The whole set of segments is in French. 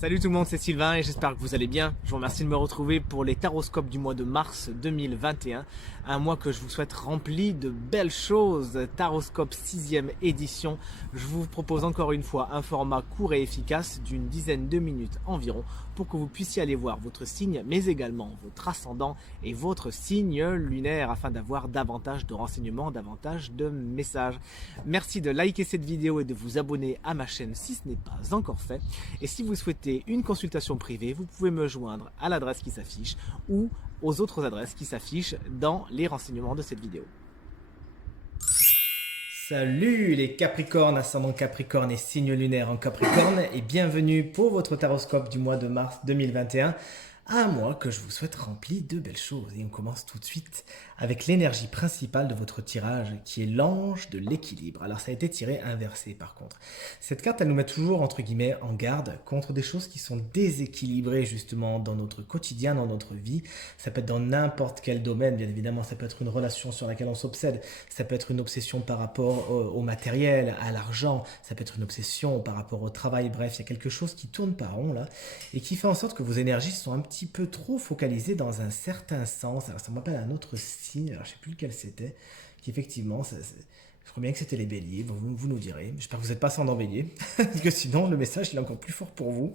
Salut tout le monde, c'est Sylvain et j'espère que vous allez bien. Je vous remercie de me retrouver pour les taroscopes du mois de mars 2021. Un mois que je vous souhaite rempli de belles choses. Taroscope 6e édition. Je vous propose encore une fois un format court et efficace d'une dizaine de minutes environ pour que vous puissiez aller voir votre signe mais également votre ascendant et votre signe lunaire afin d'avoir davantage de renseignements, davantage de messages. Merci de liker cette vidéo et de vous abonner à ma chaîne si ce n'est pas encore fait. Et si vous souhaitez une consultation privée, vous pouvez me joindre à l'adresse qui s'affiche ou aux autres adresses qui s'affichent dans les renseignements de cette vidéo. Salut les Capricornes, ascendant Capricorne et signe lunaire en Capricorne et bienvenue pour votre taroscope du mois de mars 2021. Un mois que je vous souhaite rempli de belles choses. Et on commence tout de suite avec l'énergie principale de votre tirage qui est l'ange de l'équilibre. Alors ça a été tiré inversé par contre. Cette carte elle nous met toujours entre guillemets en garde contre des choses qui sont déséquilibrées justement dans notre quotidien, dans notre vie. Ça peut être dans n'importe quel domaine, bien évidemment. Ça peut être une relation sur laquelle on s'obsède. Ça peut être une obsession par rapport au matériel, à l'argent. Ça peut être une obsession par rapport au travail. Bref, il y a quelque chose qui tourne par rond là et qui fait en sorte que vos énergies sont un petit peu trop focalisé dans un certain sens. Alors ça me rappelle un autre signe, alors je ne sais plus lequel c'était, qui effectivement, je crois bien que c'était les béliers, bon, vous nous direz. J'espère que vous n'êtes pas ascendant bélier, parce que sinon le message il est encore plus fort pour vous.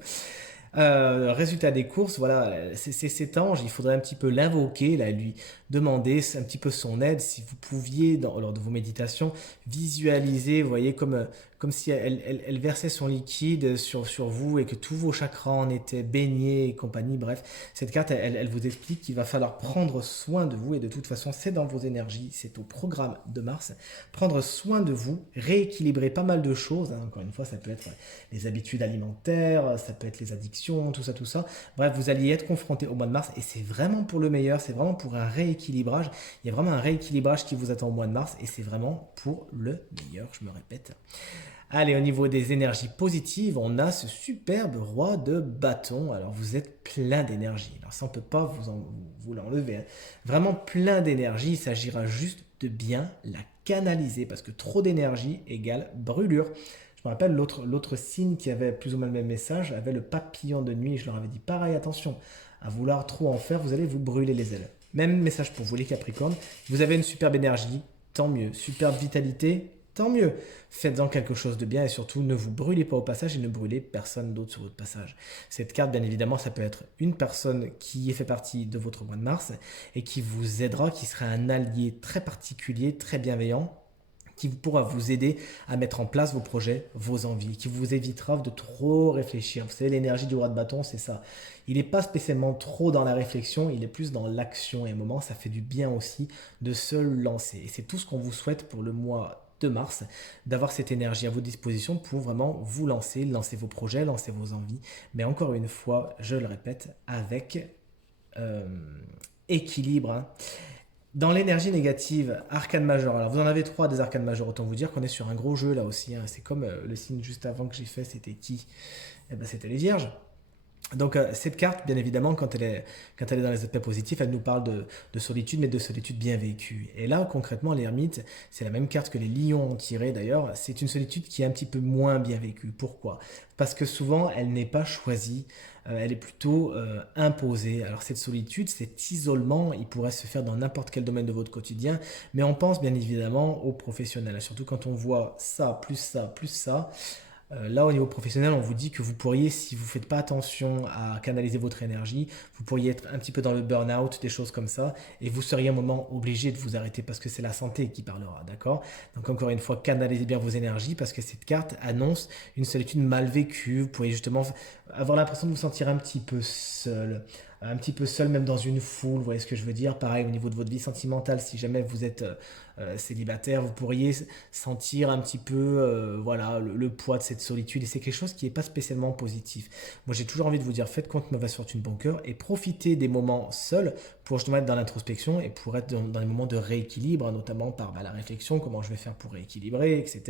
Résultat des courses, voilà, c'est cet ange, il faudrait un petit peu l'invoquer, là, lui demander un petit peu son aide, si vous pouviez, lors de vos méditations, visualiser, vous voyez, comme si elle versait son liquide sur vous et que tous vos chakras en étaient baignés et compagnie. Bref, cette carte, elle vous explique qu'il va falloir prendre soin de vous et de toute façon, c'est dans vos énergies, c'est au programme de Mars. Prendre soin de vous, rééquilibrer pas mal de choses, hein. Encore une fois, ça peut être les habitudes alimentaires, ça peut être les addictions, tout ça. Bref, vous alliez être confronté au mois de mars et c'est vraiment pour le meilleur, c'est vraiment pour un rééquilibrage. Il y a vraiment un rééquilibrage qui vous attend au mois de mars et c'est vraiment pour le meilleur, je me répète. Allez, au niveau des énergies positives, on a ce superbe roi de bâton. Alors, vous êtes plein d'énergie. Alors, ça, on ne peut pas vous l'enlever, hein. Vraiment plein d'énergie. Il s'agira juste de bien la canaliser parce que trop d'énergie égale brûlure. Je me rappelle l'autre signe qui avait plus ou moins le même message, avait le papillon de nuit. Je leur avais dit pareil, attention, à vouloir trop en faire, vous allez vous brûler les ailes. Même message pour vous les Capricornes. Vous avez une superbe énergie, tant mieux. Superbe vitalité, tant mieux. Faites-en quelque chose de bien et surtout ne vous brûlez pas au passage et ne brûlez personne d'autre sur votre passage. Cette carte, bien évidemment, ça peut être une personne qui fait partie de votre mois de mars et qui vous aidera, qui sera un allié très particulier, très bienveillant, qui pourra vous aider à mettre en place vos projets, vos envies, qui vous évitera de trop réfléchir. Vous savez, l'énergie du roi de bâton, c'est ça. Il n'est pas spécialement trop dans la réflexion, il est plus dans l'action. Et à un moment, ça fait du bien aussi de se lancer. Et c'est tout ce qu'on vous souhaite pour le mois de mars, d'avoir cette énergie à votre disposition pour vraiment vous lancer vos projets, lancer vos envies. Mais encore une fois, je le répète, avec équilibre, hein. Dans l'énergie négative, arcane majeur. Alors vous en avez 3 des arcanes majeurs, autant vous dire qu'on est sur un gros jeu là aussi, hein. C'est comme le signe juste avant que j'ai fait, c'était qui? Eh ben, c'était les vierges. Donc cette carte, bien évidemment, quand elle est dans les aspects positifs, elle nous parle de solitude, mais de solitude bien vécue. Et là, concrètement, l'ermite, c'est la même carte que les lions ont tirée d'ailleurs. C'est une solitude qui est un petit peu moins bien vécue. Pourquoi? Parce que souvent, elle n'est pas choisie, elle est plutôt imposée. Alors cette solitude, cet isolement, il pourrait se faire dans n'importe quel domaine de votre quotidien, mais on pense bien évidemment aux professionnels. Surtout quand on voit ça, plus ça, plus ça. Là, au niveau professionnel, on vous dit que vous pourriez, si vous ne faites pas attention à canaliser votre énergie, vous pourriez être un petit peu dans le burn-out, des choses comme ça, et vous seriez à un moment obligé de vous arrêter parce que c'est la santé qui parlera, d'accord? Donc encore une fois, canalisez bien vos énergies parce que cette carte annonce une solitude mal vécue. Vous pourriez justement avoir l'impression de vous sentir un petit peu seul même dans une foule, vous voyez ce que je veux dire? Pareil au niveau de votre vie sentimentale, si jamais vous êtes célibataire, vous pourriez sentir un petit peu voilà, le poids de cette solitude et c'est quelque chose qui n'est pas spécialement positif. Moi j'ai toujours envie de vous dire faites contre mauvaise fortune bon cœur et profitez des moments seuls pour justement être dans l'introspection et pour être dans les moments de rééquilibre, notamment par la réflexion, comment je vais faire pour rééquilibrer, etc.,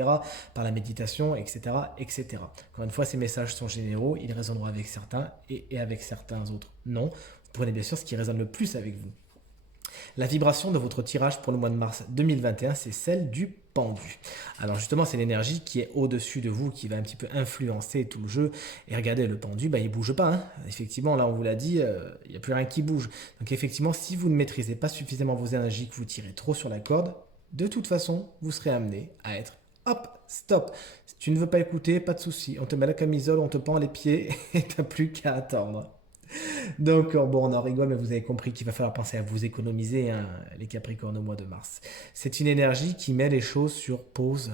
par la méditation, etc., etc. Encore une fois, ces messages sont généraux, ils résonneront avec certains et avec certains autres non. Vous prenez bien sûr ce qui résonne le plus avec vous. La vibration de votre tirage pour le mois de mars 2021, c'est celle du pendu. Alors justement, c'est l'énergie qui est au-dessus de vous, qui va un petit peu influencer tout le jeu. Et regardez, le pendu, il ne bouge pas, hein. Effectivement, là, on vous l'a dit, il n'y a plus rien qui bouge. Donc effectivement, si vous ne maîtrisez pas suffisamment vos énergies, que vous tirez trop sur la corde, de toute façon, vous serez amené à être hop, stop. Si tu ne veux pas écouter, pas de souci. On te met la camisole, on te pend les pieds et tu n'as plus qu'à attendre. Donc, bon, on en rigole, mais vous avez compris qu'il va falloir penser à vous économiser, hein, les Capricornes, au mois de mars. C'est une énergie qui met les choses sur pause.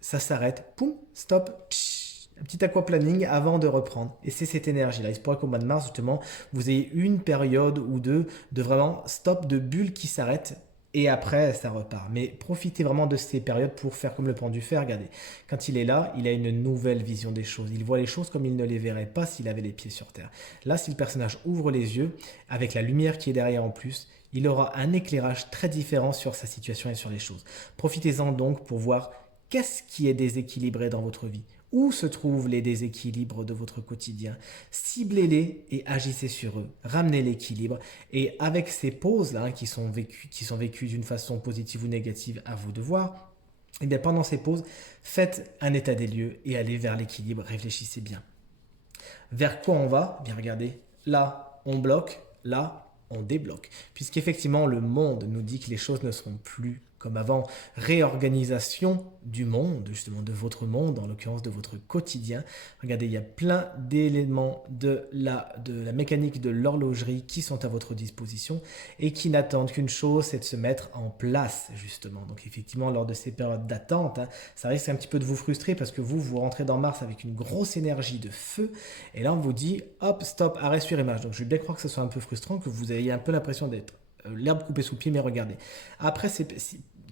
Ça s'arrête, poum, stop, tch, un petit aquaplaning avant de reprendre. Et c'est cette énergie-là. Il se pourrait qu'au mois de mars, justement, vous ayez une période ou deux de vraiment stop, de bulle qui s'arrête. Et après, ça repart. Mais profitez vraiment de ces périodes pour faire comme le pendu fait. Regardez, quand il est là, il a une nouvelle vision des choses. Il voit les choses comme il ne les verrait pas s'il avait les pieds sur terre. Là, si le personnage ouvre les yeux, avec la lumière qui est derrière en plus, il aura un éclairage très différent sur sa situation et sur les choses. Profitez-en donc pour voir qu'est-ce qui est déséquilibré dans votre vie. Où se trouvent les déséquilibres de votre quotidien? Ciblez-les et agissez sur eux. Ramenez l'équilibre. Et avec ces pauses-là, hein, qui sont vécues d'une façon positive ou négative, à vous de voir, et bien pendant ces pauses, faites un état des lieux et allez vers l'équilibre. Réfléchissez bien. Vers quoi on va? Bien regardez. Là, on bloque. Là, on débloque. Puisqu'effectivement, le monde nous dit que les choses ne seront plus comme avant. Réorganisation du monde, justement de votre monde, en l'occurrence de votre quotidien. Regardez, il y a plein d'éléments de la mécanique de l'horlogerie qui sont à votre disposition et qui n'attendent qu'une chose, c'est de se mettre en place, justement. Donc effectivement, lors de ces périodes d'attente, hein, ça risque un petit peu de vous frustrer parce que vous rentrez dans Mars avec une grosse énergie de feu et là on vous dit, hop, stop, arrêt sur image. Donc je vais bien croire que ce soit un peu frustrant, que vous ayez un peu l'impression d'être l'herbe coupée sous le pied, mais regardez. Après,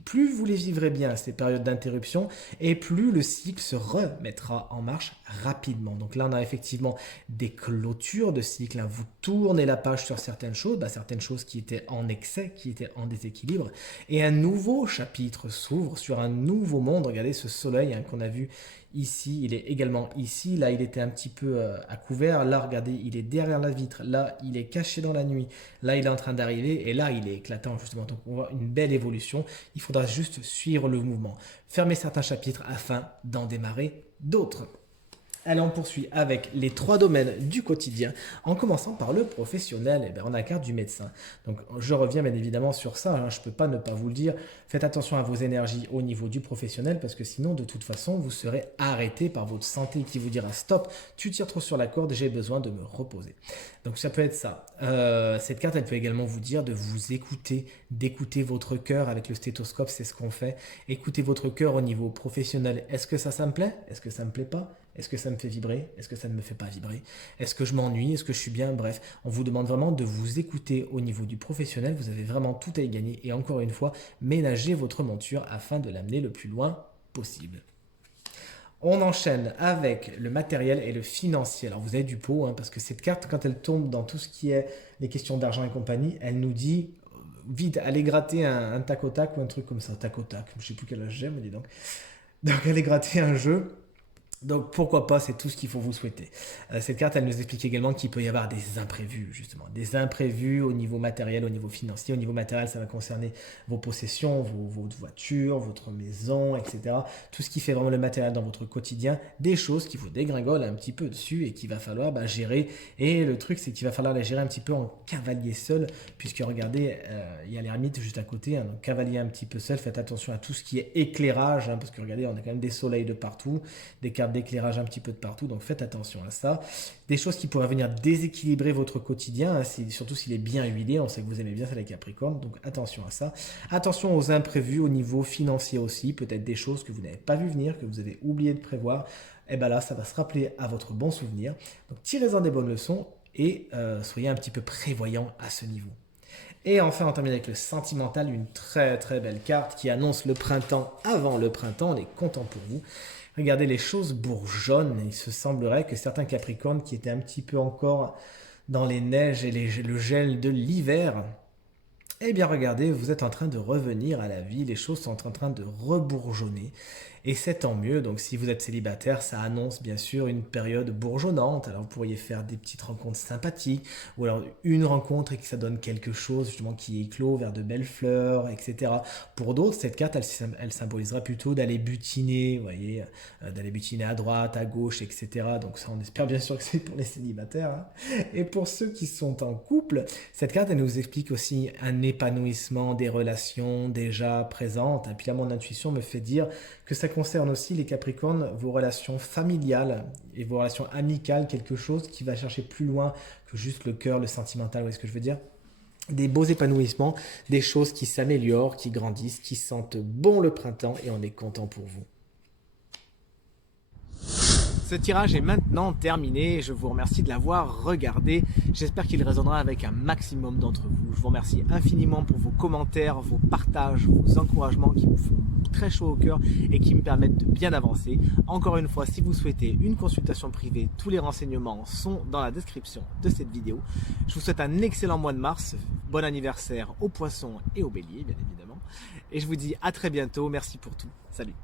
plus vous les vivrez bien, ces périodes d'interruption, et plus le cycle se remettra en marche rapidement. Donc là, on a effectivement des clôtures de cycle, hein. Vous tournez la page sur certaines choses qui étaient en excès, qui étaient en déséquilibre, et un nouveau chapitre s'ouvre sur un nouveau monde. Regardez ce soleil, hein, qu'on a vu ici, il est également ici. Là, il était un petit peu à couvert. Là, regardez, il est derrière la vitre. Là, il est caché dans la nuit. Là, il est en train d'arriver. Et là, il est éclatant, justement. Donc, on voit une belle évolution. Il faudra juste suivre le mouvement. Fermer certains chapitres afin d'en démarrer d'autres. Allez, on poursuit avec les 3 domaines du quotidien, en commençant par le professionnel. Et bien, on a la carte du médecin. Donc, je reviens bien évidemment sur ça, hein. Je ne peux pas ne pas vous le dire. Faites attention à vos énergies au niveau du professionnel, parce que sinon, de toute façon, vous serez arrêté par votre santé qui vous dira stop, tu tires trop sur la corde, j'ai besoin de me reposer. Donc, ça peut être ça. Cette carte, elle peut également vous dire de vous écouter, d'écouter votre cœur avec le stéthoscope, c'est ce qu'on fait. Écoutez votre cœur au niveau professionnel. Est-ce que ça me plaît? Est-ce que ça me plaît pas? Est-ce que ça me fait vibrer? Est-ce que ça ne me fait pas vibrer? Est-ce que je m'ennuie? Est-ce que je suis bien? Bref, on vous demande vraiment de vous écouter au niveau du professionnel. Vous avez vraiment tout à y gagner. Et encore une fois, ménagez votre monture afin de l'amener le plus loin possible. On enchaîne avec le matériel et le financier. Alors vous avez du pot, hein, parce que cette carte, quand elle tombe dans tout ce qui est les questions d'argent et compagnie, elle nous dit vite, allez gratter un tac au tac ou un truc comme ça. Tac au tac, je ne sais plus quel âge j'ai, mais dis donc. Donc allez gratter un jeu. Donc pourquoi pas, c'est tout ce qu'il faut vous souhaiter. Cette carte, elle nous explique également qu'il peut y avoir des imprévus, justement. Des imprévus au niveau matériel, au niveau financier. Au niveau matériel, ça va concerner vos possessions, votre voiture, votre maison, etc. Tout ce qui fait vraiment le matériel dans votre quotidien. Des choses qui vous dégringolent un petit peu dessus et qu'il va falloir gérer. Et le truc, c'est qu'il va falloir les gérer un petit peu en cavalier seul, puisque regardez, il y a l'ermite juste à côté. Hein, donc cavalier un petit peu seul, faites attention à tout ce qui est éclairage, hein, parce que regardez, on a quand même des soleils de partout, des cartes d'éclairage un petit peu de partout, donc faites attention à ça. Des choses qui pourraient venir déséquilibrer votre quotidien, hein, surtout s'il est bien huilé, on sait que vous aimez bien ça les Capricornes, donc attention à ça. Attention aux imprévus au niveau financier aussi, peut-être des choses que vous n'avez pas vu venir, que vous avez oublié de prévoir, et bien là ça va se rappeler à votre bon souvenir. Donc tirez-en des bonnes leçons et soyez un petit peu prévoyant à ce niveau. Et enfin, on termine avec le sentimental, une très très belle carte qui annonce le printemps avant le printemps, on est content pour vous. Regardez, les choses bourgeonnent. Il se semblerait que certains Capricornes qui étaient un petit peu encore dans les neiges et le gel de l'hiver, eh bien regardez, vous êtes en train de revenir à la vie, les choses sont en train de rebourgeonner. Et c'est tant mieux. Donc si vous êtes célibataire, ça annonce bien sûr une période bourgeonnante. Alors vous pourriez faire des petites rencontres sympathiques, ou alors une rencontre et que ça donne quelque chose justement qui éclot vers de belles fleurs, etc. Pour d'autres, cette carte, elle symbolisera plutôt d'aller butiner, vous voyez, d'aller butiner à droite, à gauche, etc. Donc ça, on espère bien sûr que c'est pour les célibataires, hein. Et pour ceux qui sont en couple, cette carte, elle nous explique aussi un épanouissement des relations déjà présentes. Et puis là, mon intuition me fait dire que ça concerne aussi les Capricornes, vos relations familiales et vos relations amicales, quelque chose qui va chercher plus loin que juste le cœur, le sentimental, vous voyez ce que je veux dire? Des beaux épanouissements, des choses qui s'améliorent, qui grandissent, qui sentent bon le printemps et on est content pour vous. Ce tirage est maintenant terminé, je vous remercie de l'avoir regardé, j'espère qu'il résonnera avec un maximum d'entre vous. Je vous remercie infiniment pour vos commentaires, vos partages, vos encouragements qui me font très chaud au cœur et qui me permettent de bien avancer. Encore une fois, si vous souhaitez une consultation privée, tous les renseignements sont dans la description de cette vidéo. Je vous souhaite un excellent mois de mars, bon anniversaire aux poissons et aux béliers bien évidemment, et je vous dis à très bientôt, merci pour tout, salut.